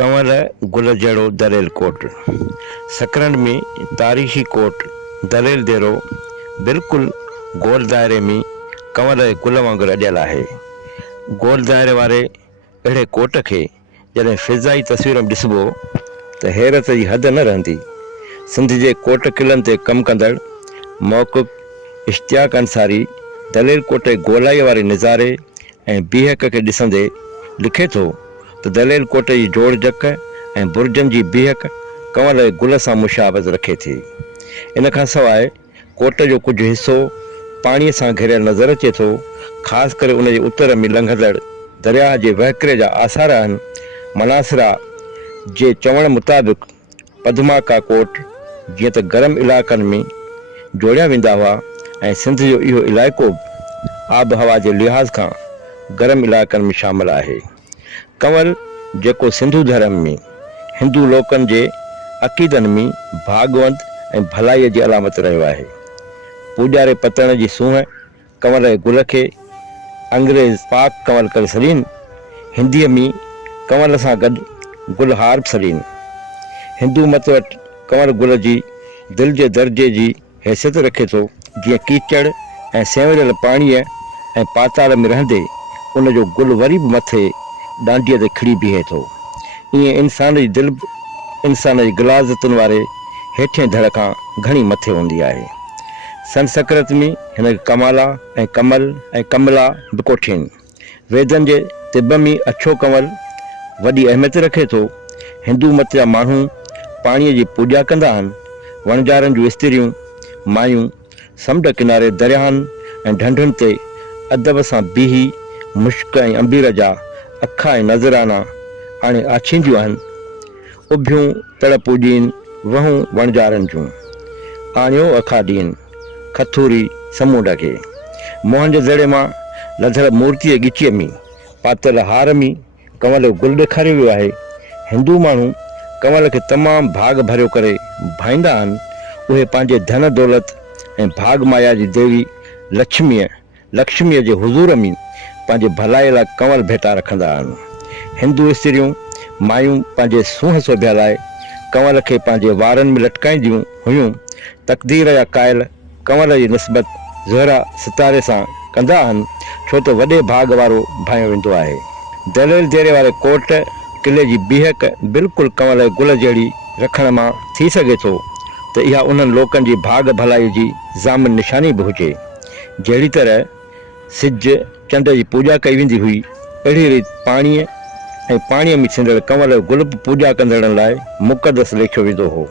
कंवर गुल जड़ो दलेल कोट सकरन में तारीख़ी कोट दलेल देरो बिल्कुल गोल दायरे में कंवर गुल वांगुरु अॼियल आहे। गोल दायरे वारे अहिड़े कोट खे जॾहिं फिज़ाई तस्वीर में ॾिसबो त हैरत जी हद न रहंदी। सिंध जे कोट किलनि ते कमु कंदड़ मौक़िफ़ इश्तियाक अंसारी दलेल कोट जे गोलाई वारे नज़ारे ऐं बीहक खे ॾिसंदे लिखे थो त दलेल कोट जी जोड़ जक ऐं बुर्जनि जी बीहक कंवर जे गुल सां मुशाबत रखे थी। इन खां सवाइ कोट जो कुझु हिसो पाणीअ सां घिरियल नज़र अचे थो, ख़ासि करे उन जे उतर में लंघंदड़ दरिया जे वहकिरे जा आसार आहिनि। मनासिरा जे चवण मुताबिक़ पद्माका कोट जीअं त गरम इलाइक़नि में जोड़िया वेंदा हुआ ऐं सिंध जो इहो इलाइक़ो आब हवा जे लिहाज़ खां गरम इलाइक़नि में शामिल आहे। कंवर जेको सिंधु धर्म में हिंदू लोकनि जे अक़ीदनि में भागवंत ऐं भलाईअ जी अलामत रहियो आहे। पूॼारे पतण जी सूंहं कंवर जे गुल खे अंग्रेज़ पाक कंवर करे छॾीनि। हिंदीअ में कंवर सां गॾु गुल हार बि छॾीनि। हिंदू मत वटि कंवर गुल जी दिलि जे दर्जे जी हैसियत रखे थो। जीअं कीचड़ ऐं सेवरियल पाणीअ ऐं पाताल में रहंदे उन जो गुल वरी बि मथे डांडीअ ते खिड़ी बीहे थो, ईअं इंसान जी दिलि इंसान जी गिलाज़तुनि वारे हेठिएं धड़ खां घणी मथे हूंदी आहे। संस्कृत में हिन खे कमाला ऐं कमल ऐं कमला बि कोठियुनि। वेदनि जे तिब में अछो कंवर वॾी अहमियत रखे थो। हिंदू मत जा माण्हू पाणीअ जी पूॼा कंदा आहिनि। वणझारनि जूं स्त्रियूं मायूं समुंड किनारे दरियाहनि ऐं ढंढुनि ते अदब सां बीही मुश्क ऐं अंबीर जा अखा ऐं नज़राना हाणे आछींदियूं आहिनि। उभियूं तड़ पूॼीनि वहूं वणझारनि जूं, आणियो अखा ॾीनि खथूरी समुंड खे। मोहन जे दड़े मां लधल मूर्तीअ ॻिचीअ में पातल हार में कंवर जो गुल ॾेखारियो वियो आहे। हिंदू माण्हू कंवर खे तमामु भाग भरियो करे भाईंदा आहिनि। उहे पंहिंजे धन दौलत ऐं भाग माया जी देवी लक्ष्मीअ जे हुज़ूर में पंहिंजे भलाई लाइ कंवर भेटा रखंदा आहिनि। हिंदू स्त्रियूं मायूं पंहिंजे सूंहं सोभिया लाइ कंवर खे पंहिंजे वारनि में लटकाईंदियूं हुयूं। तक़दीर जा कायल कंवर जी निस्बत ज़हरा सितारे सां कंदा आहिनि, छो त वॾे भाग वारो भायो वेंदो आहे। दलेल देरे वारे कोट किले जी बीहक बिल्कुलु कंवर जे गुल जहिड़ी रखण मां थी सघे थो त इहा उन्हनि लोकनि जी भाग भलाई जी ज़ामिन निशानी बि हुजे। जहिड़ी तरह सिज चंड जी पूॼा कई वेंदी हुई, अहिड़ी रीति पाणीअ में थींदड़ कंवर जो गुल पूॼा कंदड़नि लाइ मुक़दस लेखियो वेंदो हो।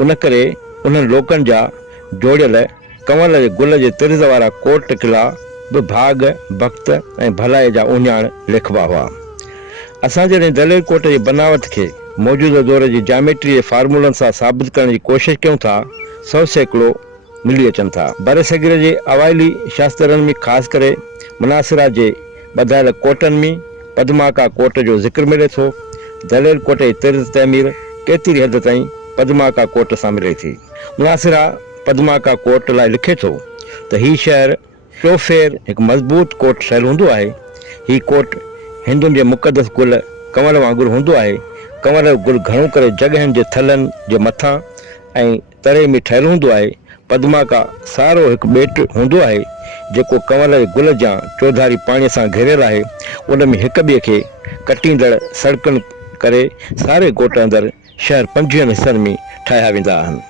उन करे उन्हनि लोकनि जा जोड़ियल कंवर जे गुल जे तिर्ज़ वारा कोट किला बि भाग भक्त ऐं भलाई जा उञाण लिखबा हुआ। असां जॾहिं दलेल कोट जी बनावट खे मौजूदा दौर जी जामेट्री जे फार्मूलनि सां साबित करण जी कोशिशि कयूं था, 100 सैकड़ो मिली अचनि था। बर सग़ीर जे अवाइली शास्त्रनि में ख़ासि करे मनासिरा जे ॿधायल कोटनि में पद्माका कोट जो ज़िक्र मिले थो। दलेल कोट जी तिर्ज़ तैमीर केतिरी हद ताईं पद्माका कोट सां मिले थी। मनासिरा पद्माका कोट लाइ लिखे थो त हीउ शहर चोफेर हिकु मज़बूत कोट ठहियलु हूंदो आहे। हीउ कोट हिंदुनि जे मुक़दस गुल कंवर वांगुरु हूंदो आहे। कंवर जो गुल घणो करे जॻहियुनि जे थलनि जे मथां ऐं तरे में ठहियलु हूंदो आहे। पद्माका सारो हिकु ॿेट हूंदो आहे जेको कंवर जे गुल जा चौधारी पाणीअ सां घिरियल आहे। उन में हिक ॿिए खे कटींदड़ सड़कुनि करे सारे कोट अंदरि शहर 50 हिसनि में ठाहिया वेंदा आहिनि।